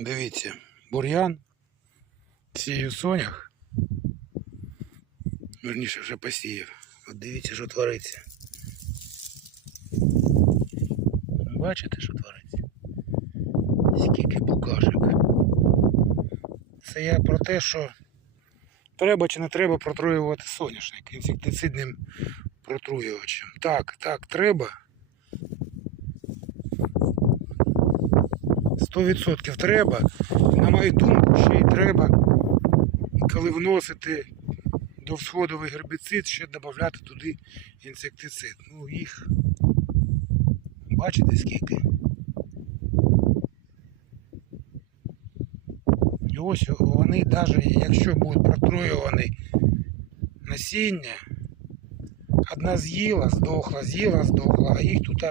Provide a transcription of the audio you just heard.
Дивіться, бур'ян, сію сонях. Верніше вже посіяв. От дивіться, що твориться. Бачите, що твориться? Скільки букашок. Це я про те, що треба чи не треба протруювати соняшник інсектицидним протруювачем. Так, так, треба. 100% треба. На мою думку, ще й треба, коли вносити до всходовий гербіцид, ще додати туди інсектицид. Ну їх бачите скільки. І ось вони навіть якщо будуть протруювані насіння, одна з'їла, здохла, з'їла, здохла, а їх тут